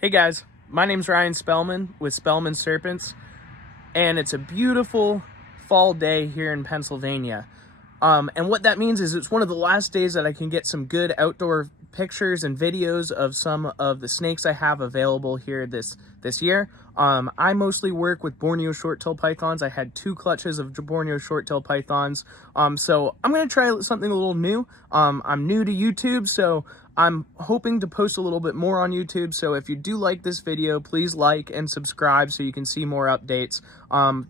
Hey guys, my name's Ryan Spellman with Spellman Serpents, and it's a beautiful fall day here in Pennsylvania. And what that means is it's one of the last days that I can get some good outdoor pictures and videos of some of the snakes I have available here this year. I mostly work with Borneo short-tail pythons. I had 2 clutches of Borneo short-tail pythons. So I'm going to try something a little new. I'm new to YouTube, so I'm hoping to post a little bit more on YouTube. So if you do like this video, please like and subscribe so you can see more updates.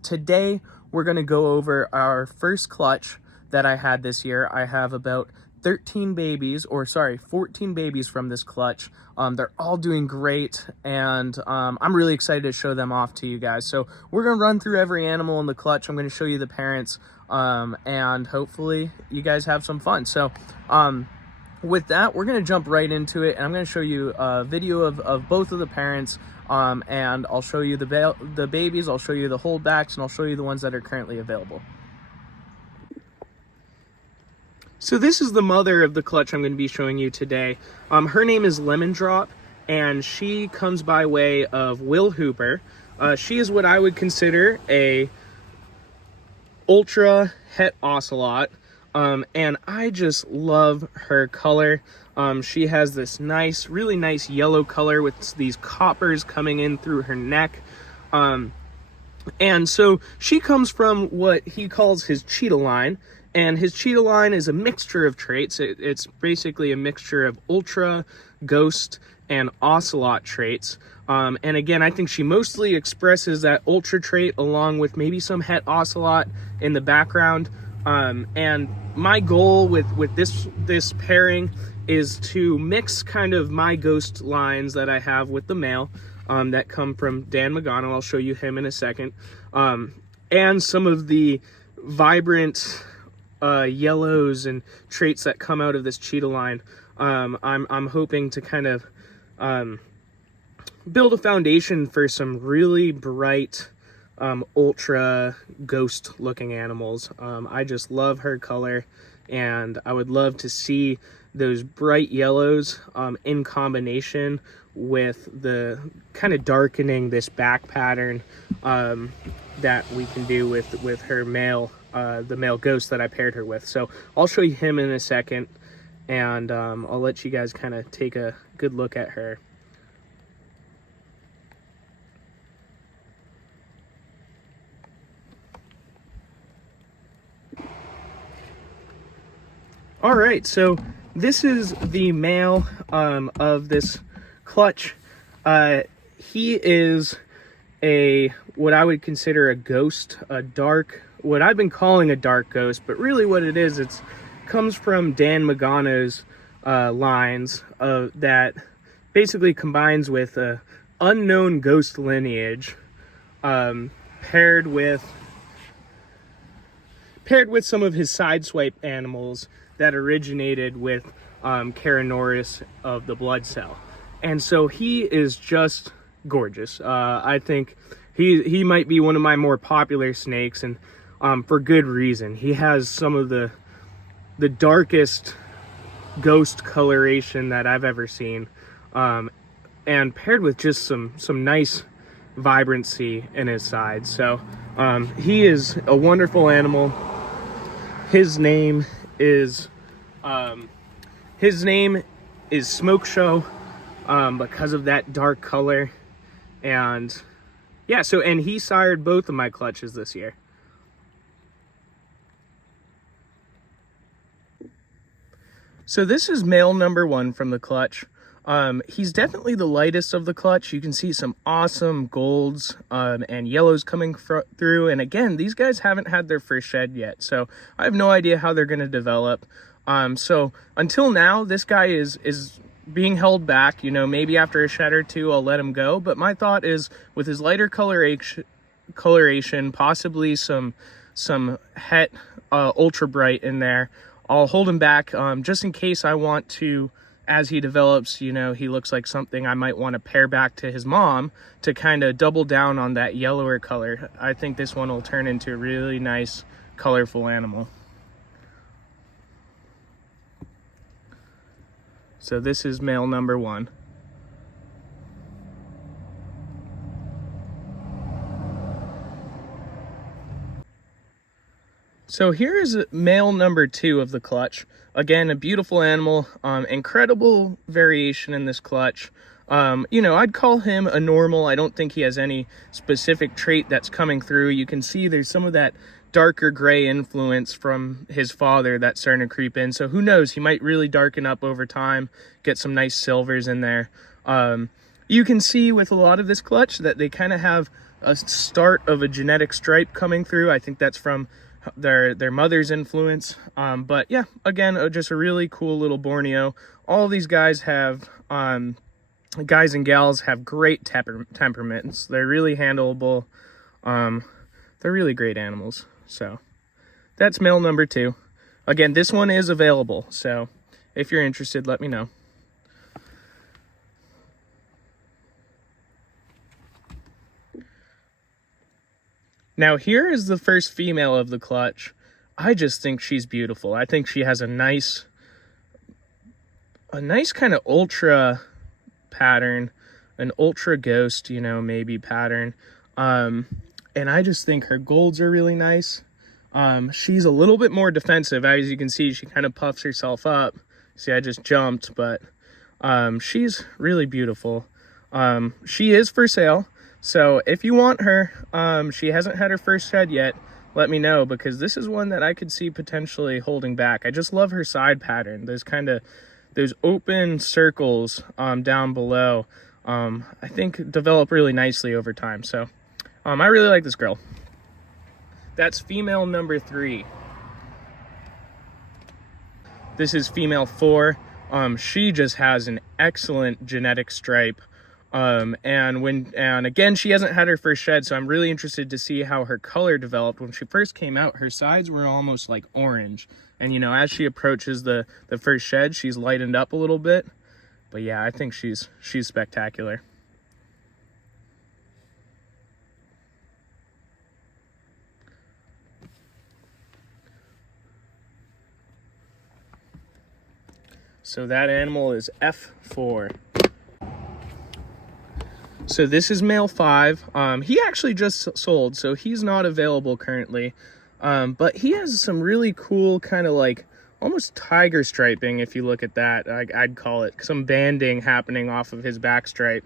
Today, we're going to go over our first clutch that I had this year. I have about 14 babies from this clutch. They're all doing great, and I'm really excited to show them off to you guys. So we're gonna run through every animal in the clutch. I'm gonna show you the parents, and hopefully you guys have some fun. So with that, we're gonna jump right into it, and I'm gonna show you a video of both of the parents, and I'll show you the babies, I'll show you the holdbacks, and I'll show you the ones that are currently available. So this is the mother of the clutch I'm going to be showing you today. Her name is LemonDrop, and she comes by way of Will Hooper. She is what I would consider a ultra het ocelot, and I just love her color. She has this really nice yellow color with these coppers coming in through her neck. And so she comes from what he calls his cheetah line. And his cheetah line is a mixture of traits. It's basically a mixture of ultra, ghost, and ocelot traits. And again, I think she mostly expresses that ultra trait along with maybe some het ocelot in the background. And my goal with this pairing is to mix kind of my ghost lines that I have with the male that come from Dan Magano. I'll show you him in a second. And some of the vibrant yellows and traits that come out of this cheetah line. I'm hoping to kind of build a foundation for some really bright ultra ghost looking animals. I just love her color, and I would love to see those bright yellows in combination with the kind of darkening this back pattern that we can do with her male, the male ghost that I paired her with. So I'll show you him in a second, and I'll let you guys kind of take a good look at her. All right, so this is the male of this clutch. He is what I would consider a ghost, what I've been calling a dark ghost, but really what it is, it comes from Dan Magano's lines that basically combines with a unknown ghost lineage, paired with some of his sideswipe animals that originated with Caranoris of the blood cell. And so he is just gorgeous. I think he might be one of my more popular snakes, and for good reason. He has some of the darkest ghost coloration that I've ever seen, and paired with just some nice vibrancy in his sides. So he is a wonderful animal. His name is SmokeShow, because of that dark color. And yeah, and he sired both of my clutches this year. So this is male number 1 from the clutch. He's definitely the lightest of the clutch. You can see some awesome golds and yellows coming through. And again, these guys haven't had their first shed yet, so I have no idea how they're going to develop. So until now, this guy is being held back. You know, maybe after a shed or 2, I'll let him go. But my thought is, with his lighter coloration, possibly some het ultra bright in there, I'll hold him back just in case I want to, as he develops, you know, he looks like something I might want to pair back to his mom to kind of double down on that yellower color. I think this one will turn into a really nice, colorful animal. So this is male number 1. So here is male number 2 of the clutch. Again, a beautiful animal, incredible variation in this clutch. You know, I'd call him a normal. I don't think he has any specific trait that's coming through. You can see there's some of that darker gray influence from his father that's starting to creep in. So who knows, he might really darken up over time, get some nice silvers in there. You can see with a lot of this clutch that they kind of have a start of a genetic stripe coming through. I think that's from their mother's influence. But yeah, again, just a really cool little Borneo. All these guys have, guys and gals have great temperaments. They're really handleable. They're really great animals. So that's male number 2. Again, this one is available. So if you're interested, let me know. Now here is the first female of the clutch. I just think she's beautiful. I think she has a nice kind of ultra pattern, an ultra ghost, you know, maybe pattern. And I just think her golds are really nice. She's a little bit more defensive. As you can see, she kind of puffs herself up. See, I just jumped, but she's really beautiful. She is for sale. So if you want her, she hasn't had her first shed yet, let me know, because this is one that I could see potentially holding back. I just love her side pattern. Those open circles down below, I think develop really nicely over time. So I really like this girl. That's female number 3. This is female 4. She just has an excellent genetic stripe. And again, she hasn't had her first shed, so I'm really interested to see how her color developed. When she first came out, her sides were almost like orange. And, you know, as she approaches the first shed, she's lightened up a little bit. But yeah, I think she's spectacular. So that animal is F4. So this is male 5. He actually just sold, so he's not available currently. But he has some really cool kind of like almost tiger striping, if you look at that. I'd call it some banding happening off of his back stripe.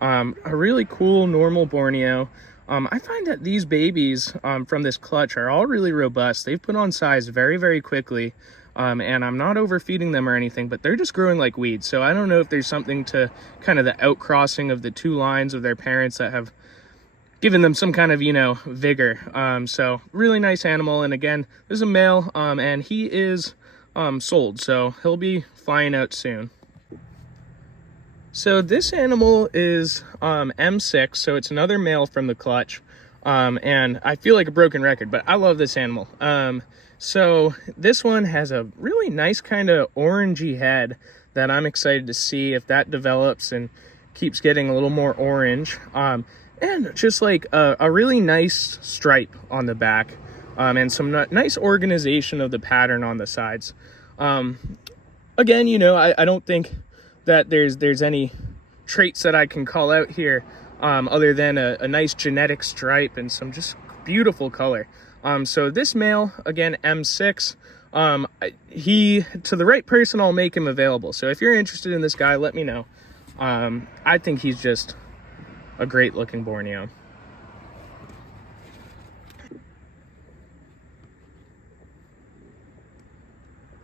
A really cool normal Borneo. I find that these babies from this clutch are all really robust. They've put on size very, very quickly. And I'm not overfeeding them or anything, but they're just growing like weeds. So I don't know if there's something to kind of the outcrossing of the 2 lines of their parents that have given them some kind of, you know, vigor. So really nice animal. And again, this is a male, and he is sold, so he'll be flying out soon. So this animal is M6, so it's another male from the clutch. And I feel like a broken record, but I love this animal. So this one has a really nice kind of orangey head that I'm excited to see if that develops and keeps getting a little more orange. And just like a really nice stripe on the back, and some nice organization of the pattern on the sides. Again, you know, I don't think that there's any traits that I can call out here, other than a nice genetic stripe and some just beautiful color. So this male, again, M6, to the right person, I'll make him available. So if you're interested in this guy, let me know. I think he's just a great looking Borneo.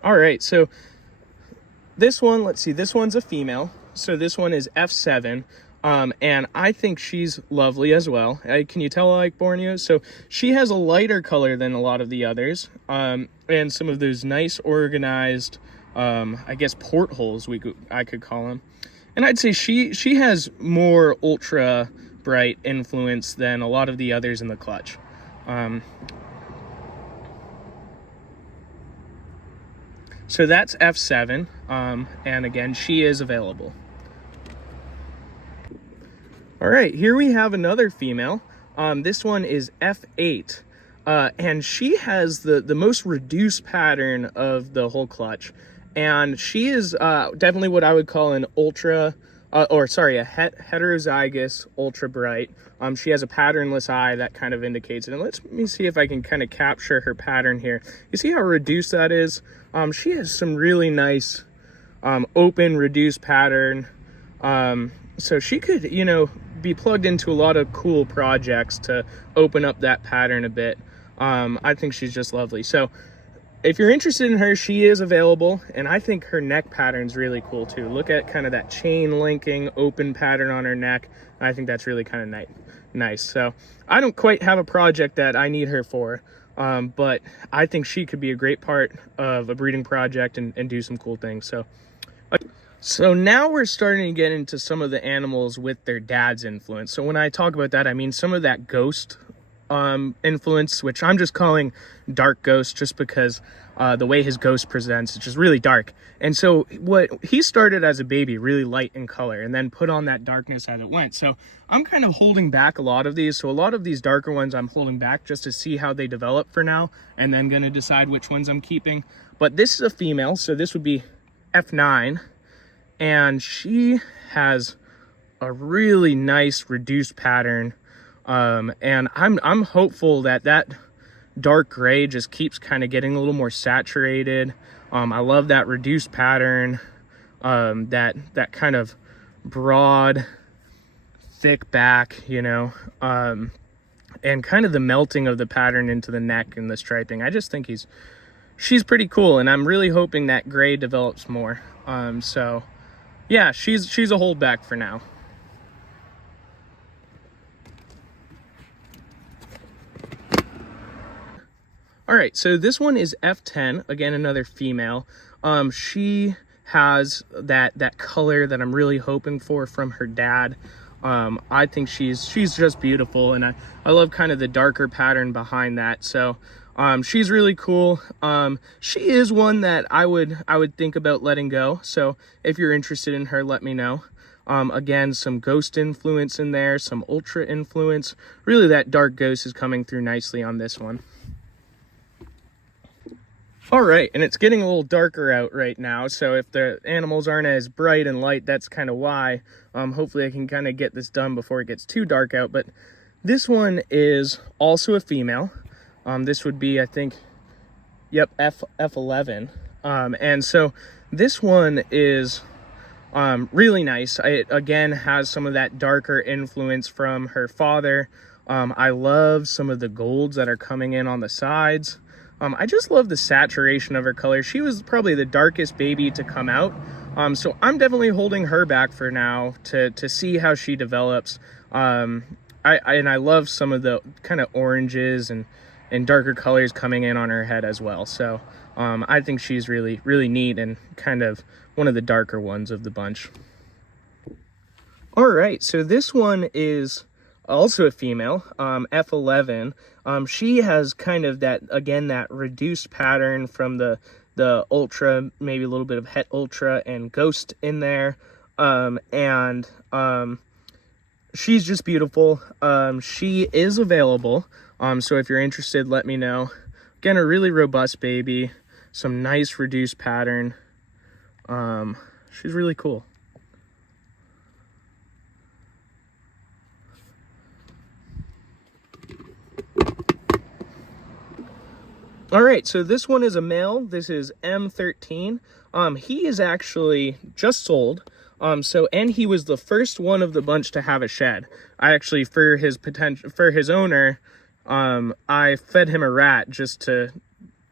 All right, so this one, let's see, this one's a female. So this one is F7. And I think she's lovely as well. Can you tell I like Borneo? So she has a lighter color than a lot of the others, and some of those nice organized, I guess, portholes I could call them. And I'd say she has more ultra bright influence than a lot of the others in the clutch. So that's F7, and again, she is available. All right, here we have another female. This one is F8, and she has the most reduced pattern of the whole clutch. And she is definitely what I would call an ultra or sorry, a heterozygous ultra bright. She has a patternless eye that kind of indicates it. And let me see if I can kind of capture her pattern here. You see how reduced that is? She has some really nice open reduced pattern. So she could, you know, be plugged into a lot of cool projects to open up that pattern a bit. I think she's just lovely. So if you're interested in her, she is available, and I think her neck pattern's really cool too. Look at kind of that chain linking open pattern on her neck. I think that's really kind of nice. So I don't quite have a project that I need her for, but I think she could be a great part of a breeding project and do some cool things. So now we're starting to get into some of the animals with their dad's influence. So when I talk about that, I mean some of that ghost influence, which I'm just calling dark ghost, just because the way his ghost presents, it's just really dark. And so what he started as a baby, really light in color, and then put on that darkness as it went. So I'm kind of holding back a lot of these. So a lot of these darker ones I'm holding back just to see how they develop for now, and then going to decide which ones I'm keeping. But this is a female, so this would be F9, and she has a really nice reduced pattern. And I'm hopeful that dark gray just keeps kind of getting a little more saturated. I love that reduced pattern, that kind of broad, thick back, you know, and kind of the melting of the pattern into the neck and the striping. I just think she's pretty cool, and I'm really hoping that gray develops more. So yeah, she's a holdback for now. All right, so this one is F10, again, another female. She has that color that I'm really hoping for from her dad. I think she's just beautiful, and I love kind of the darker pattern behind that. So she's really cool. She is one that I would think about letting go. So if you're interested in her, let me know. Again, some ghost influence in there, some ultra influence. Really, that dark ghost is coming through nicely on this one. All right, and it's getting a little darker out right now, so if the animals aren't as bright and light, that's kind of why. Hopefully I can kind of get this done before it gets too dark out. But this one is also a female. This would be, I think, yep, F11. And so this one is really nice. It, again, has some of that darker influence from her father. I love some of the golds that are coming in on the sides. I just love the saturation of her color. She was probably the darkest baby to come out. So I'm definitely holding her back for now to see how she develops. I love some of the kind of oranges and darker colors coming in on her head as well. So I think she's really, really neat and kind of one of the darker ones of the bunch. All right, so this one is also a female, F11. She has kind of that, again, that reduced pattern from the ultra, maybe a little bit of het ultra and ghost in there. She's just beautiful. She is available. So if you're interested, let me know. Again, a really robust baby, some nice reduced pattern. She's really cool. All right, so this one is a male. This is M13. He is actually just sold. And he was the first one of the bunch to have a shed. I actually, for his owner, I fed him a rat just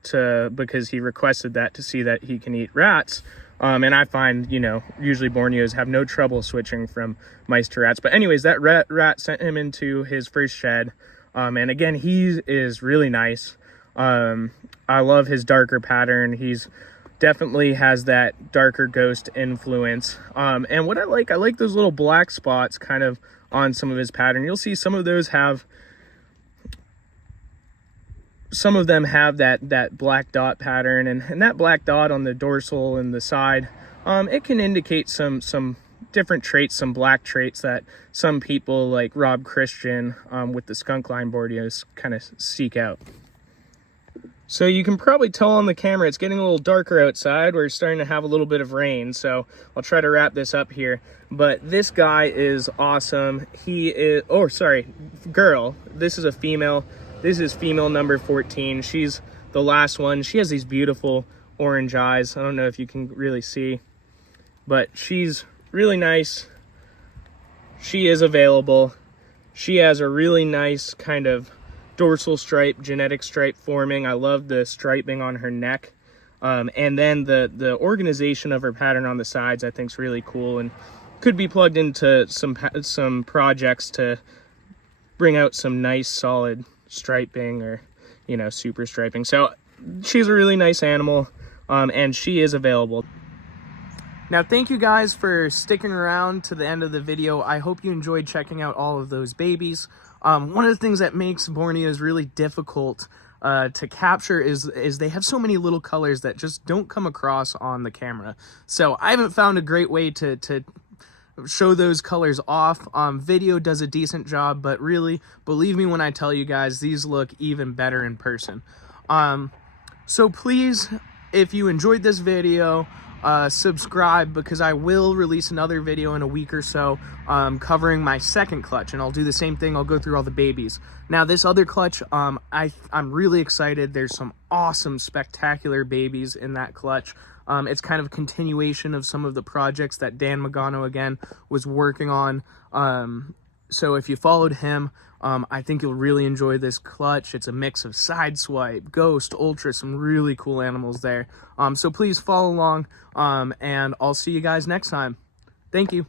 because he requested that, to see that he can eat rats. And I find, you know, usually Borneos have no trouble switching from mice to rats. But anyways, that rat sent him into his first shed. And again, he is really nice. I love his darker pattern. He's definitely has that darker ghost influence. And what I like those little black spots kind of on some of his pattern. You'll see some of those have, some of them have that black dot pattern, and that black dot on the dorsal and the side, it can indicate some different traits, some black traits that some people like Rob Christian with the skunk line Borneos kind of seek out. So you can probably tell on the camera it's getting a little darker outside. We're starting to have a little bit of rain, so I'll try to wrap this up here. But this guy is awesome. He is, oh, sorry, girl. This is a female. This is female number 14. She's the last one. She has these beautiful orange eyes. I don't know if you can really see, but she's really nice. She is available. She has a really nice kind of dorsal stripe, genetic stripe forming. I love the striping on her neck. And then the organization of her pattern on the sides I think is really cool and could be plugged into some projects to bring out some nice solid striping or, you know, super striping. So she's a really nice animal, and she is available. Now, thank you guys for sticking around to the end of the video. I hope you enjoyed checking out all of those babies. One of the things that makes Borneos really difficult to capture is they have so many little colors that just don't come across on the camera. So I haven't found a great way to show those colors off. Video does a decent job, but really, believe me when I tell you guys, these look even better in person. So please, if you enjoyed this video, subscribe, because I will release another video in a week or so covering my second clutch, and I'll do the same thing. I'll go through all the babies. Now this other clutch, I'm really excited. There's some awesome, spectacular babies in that clutch. It's kind of a continuation of some of the projects that Dan Magano again was working on. So if you followed him, I think you'll really enjoy this clutch. It's a mix of Sideswipe, Ghost, Ultra, some really cool animals there. So please follow along, and I'll see you guys next time. Thank you.